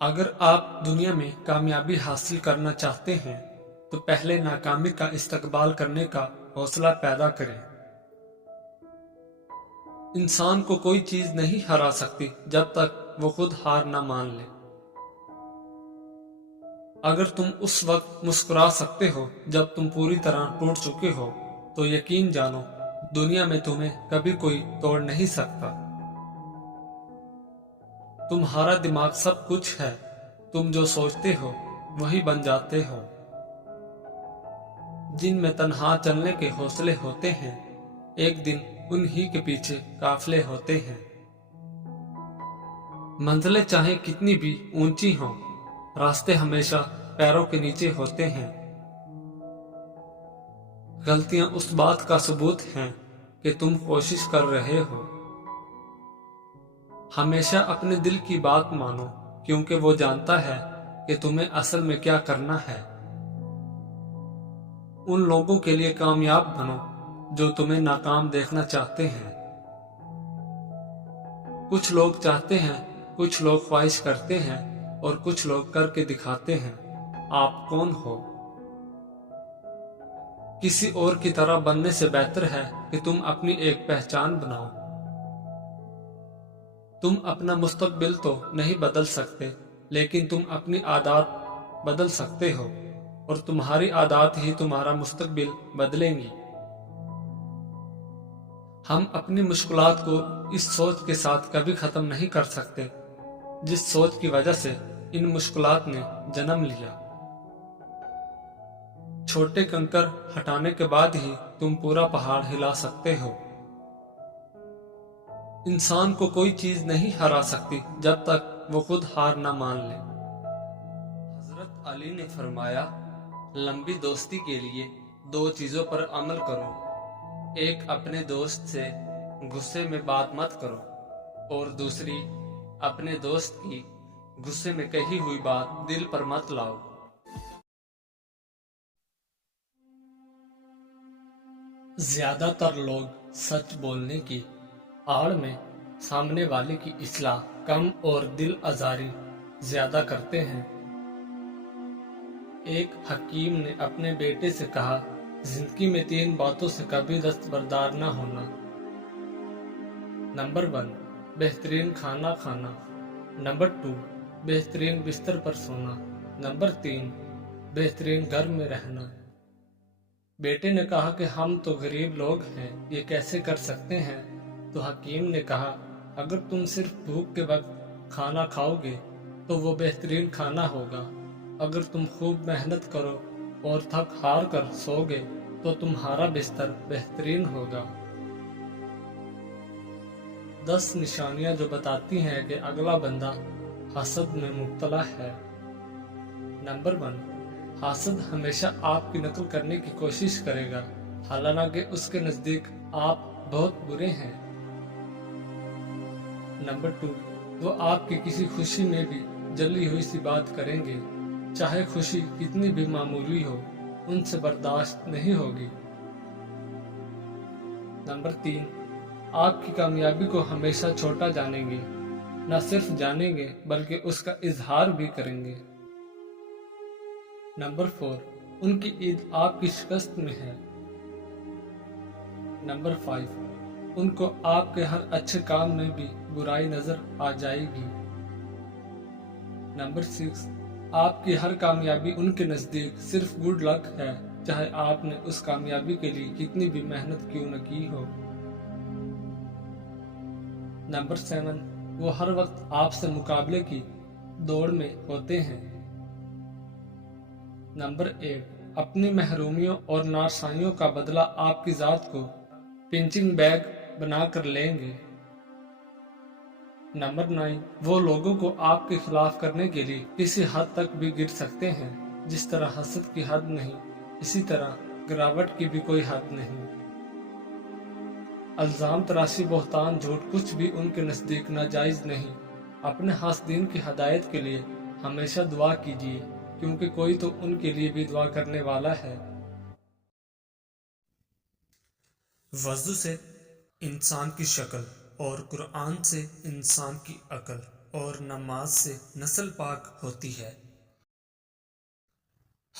اگر آپ دنیا میں کامیابی حاصل کرنا چاہتے ہیں تو پہلے ناکامی کا استقبال کرنے کا حوصلہ پیدا کریں۔ انسان کو کوئی چیز نہیں ہرا سکتی جب تک وہ خود ہار نہ مان لے۔ اگر تم اس وقت مسکرا سکتے ہو جب تم پوری طرح ٹوٹ چکے ہو تو یقین جانو دنیا میں تمہیں کبھی کوئی توڑ نہیں سکتا۔ تمہارا دماغ سب کچھ ہے، تم جو سوچتے ہو وہی بن جاتے ہو۔ جن میں تنہا چلنے کے حوصلے ہوتے ہیں ایک دن انہی کے پیچھے قافلے ہوتے ہیں۔ منزلیں چاہے کتنی بھی اونچی ہوں، راستے ہمیشہ پیروں کے نیچے ہوتے ہیں۔ غلطیاں اس بات کا ثبوت ہیں کہ تم کوشش کر رہے ہو۔ ہمیشہ اپنے دل کی بات مانو کیونکہ وہ جانتا ہے کہ تمہیں اصل میں کیا کرنا ہے۔ ان لوگوں کے لیے کامیاب بنو جو تمہیں ناکام دیکھنا چاہتے ہیں۔ کچھ لوگ چاہتے ہیں، کچھ لوگ خواہش کرتے ہیں اور کچھ لوگ کر کے دکھاتے ہیں۔ آپ کون ہو؟ کسی اور کی طرح بننے سے بہتر ہے کہ تم اپنی ایک پہچان بناؤ۔ تم اپنا مستقبل تو نہیں بدل سکتے لیکن تم اپنی عادات بدل سکتے ہو اور تمہاری عادات ہی تمہارا مستقبل بدلیں گی۔ ہم اپنی مشکلات کو اس سوچ کے ساتھ کبھی ختم نہیں کر سکتے جس سوچ کی وجہ سے ان مشکلات نے جنم لیا۔ چھوٹے کنکر ہٹانے کے بعد ہی تم پورا پہاڑ ہلا سکتے ہو۔ انسان کو کوئی چیز نہیں ہرا سکتی جب تک وہ خود ہار نہ مان لے۔ حضرت علی نے فرمایا، لمبی دوستی کے لیے دو چیزوں پر عمل کرو، ایک اپنے دوست سے غصے میں بات مت کرو اور دوسری اپنے دوست کی غصے میں کہی ہوئی بات دل پر مت لاؤ۔ زیادہ تر لوگ سچ بولنے کی آڑ میں سامنے والے کی اصلاح کم اور دل آزاری زیادہ کرتے ہیں۔ ایک حکیم نے اپنے بیٹے سے کہا، زندگی میں 3 باتوں سے کبھی دستبردار نہ ہونا۔ نمبر 1، بہترین کھانا کھانا۔ نمبر 2، بہترین بستر پر سونا۔ نمبر 3، بہترین گھر میں رہنا۔ بیٹے نے کہا کہ ہم تو غریب لوگ ہیں، یہ کیسے کر سکتے ہیں؟ تو حکیم نے کہا، اگر تم صرف بھوک کے وقت کھانا کھاؤ گے تو وہ بہترین کھانا ہوگا، اگر تم خوب محنت کرو اور تھک ہار کر سو گے تو تمہارا بستر بہترین ہوگا۔ 10 نشانیاں جو بتاتی ہیں کہ اگلا بندہ حسد میں مبتلا ہے۔ نمبر 1، حاسد ہمیشہ آپ کی نقل کرنے کی کوشش کرے گا حالانکہ اس کے نزدیک آپ بہت برے ہیں۔ نمبر 2، وہ آپ کی کسی خوشی میں بھی جلی ہوئی سی بات کریں گے، چاہے خوشی کتنی بھی معمولی ہو، ان سے برداشت نہیں ہوگی۔ نمبر 3، آپ کی کامیابی کو ہمیشہ چھوٹا جانیں گے، نہ صرف جانیں گے بلکہ اس کا اظہار بھی کریں گے۔ نمبر 4، ان کی عید آپ کی شکست میں ہے۔ نمبر 5، ان کو آپ کے ہر اچھے کام میں بھی برائی نظر آ جائے گی۔ نمبر 6، آپ کی ہر کامیابی ان کے نزدیک صرف گڈ لک ہے، چاہے آپ نے اس کامیابی کے لیے کتنی بھی محنت کیوں نہ کی ہو۔ نمبر 7، وہ ہر وقت آپ سے مقابلے کی دوڑ میں ہوتے ہیں۔ نمبر 8، اپنی محرومیوں اور نارسائیوں کا بدلہ آپ کی ذات کو پنچنگ بیگ بنا کر لیں گے۔ نمبر 9، وہ لوگوں کو آپ کے خلاف کرنے کے لیے کسی حد تک بھی گر سکتے ہیں، جس طرح حسد کی حد نہیں، اسی طرح گراوٹ کی بھی کوئی حد نہیں۔ الزام تراشی، بہتان، جھوٹ کچھ بھی ان کے نزدیک ناجائز نہیں۔ اپنے حاسدین کی ہدایت کے لیے ہمیشہ دعا کیجیے کیونکہ کوئی تو ان کے لیے بھی دعا کرنے والا ہے۔ وضو سے انسان کی شکل اور قرآن سے انسان کی عقل اور نماز سے نسل پاک ہوتی ہے۔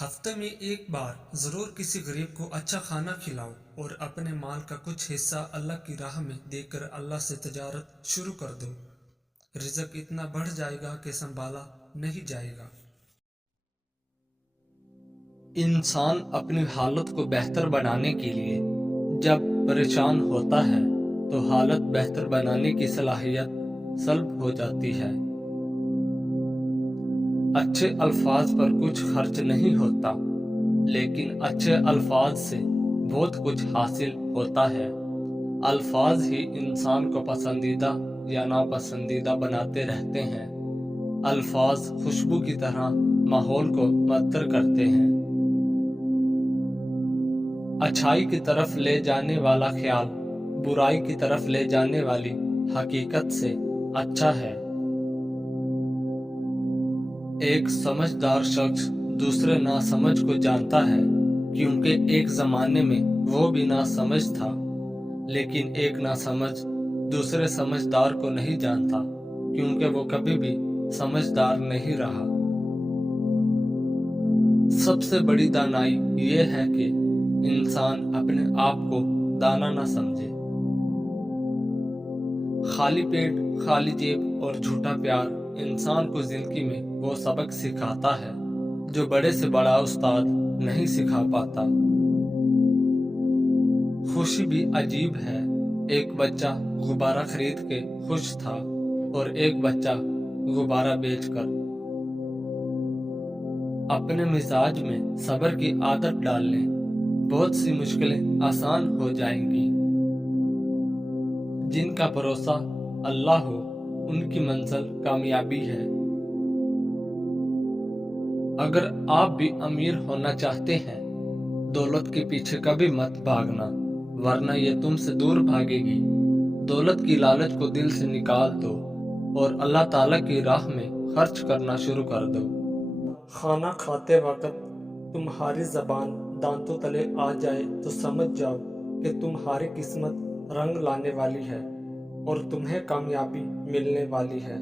ہفتے میں ایک بار ضرور کسی غریب کو اچھا کھانا کھلاؤ اور اپنے مال کا کچھ حصہ اللہ کی راہ میں دے کر اللہ سے تجارت شروع کر دو۔ رزق اتنا بڑھ جائے گا کہ سنبھالا نہیں جائے گا۔ انسان اپنی حالت کو بہتر بنانے کے لیے جب پریشان ہوتا ہے تو حالت بہتر بنانے کی صلاحیت سلب ہو جاتی ہے۔ اچھے الفاظ پر کچھ خرچ نہیں ہوتا، لیکن اچھے الفاظ سے بہت کچھ حاصل ہوتا ہے۔ الفاظ ہی انسان کو پسندیدہ یا ناپسندیدہ بناتے رہتے ہیں۔ الفاظ خوشبو کی طرح ماحول کو معطر کرتے ہیں۔ اچھائی کی طرف لے جانے والا خیال برائی کی طرف لے جانے والی حقیقت سے اچھا ہے۔ ایک سمجھدار شخص دوسرے ناسمجھ کو جانتا ہے، کیونکہ ایک زمانے میں وہ بھی ناسمجھ تھا، لیکن ایک ناسمجھ دوسرے سمجھدار کو نہیں جانتا، کیونکہ وہ کبھی بھی سمجھدار نہیں رہا۔ سب سے بڑی دانائی یہ ہے کہ انسان اپنے آپ کو دانا نہ سمجھے۔ خالی پیٹ، خالی جیب اور جھوٹا پیار انسان کو زندگی میں وہ سبق سکھاتا ہے جو بڑے سے بڑا استاد نہیں سکھا پاتا۔ خوشی بھی عجیب ہے۔ ایک بچہ غبارہ خرید کے خوش تھا اور ایک بچہ غبارہ بیچ کر۔ اپنے مزاج میں صبر کی عادت ڈال لیں، بہت سی مشکلیں آسان ہو جائیں گی۔ جن کا بھروسہ اللہ ہو ان کی منزل کامیابی ہے۔ اگر آپ بھی امیر ہونا چاہتے ہیں، دولت کے پیچھے کبھی مت بھاگنا، ورنہ یہ تم سے دور بھاگے گی۔ دولت کی لالچ کو دل سے نکال دو اور اللہ تعالیٰ کی راہ میں خرچ کرنا شروع کر دو۔ کھانا کھاتے وقت تمہاری زبان دانتوں تلے آ جائے تو سمجھ جاؤ کہ تمہاری قسمت رنگ لانے والی ہے اور تمہیں کامیابی ملنے والی ہے۔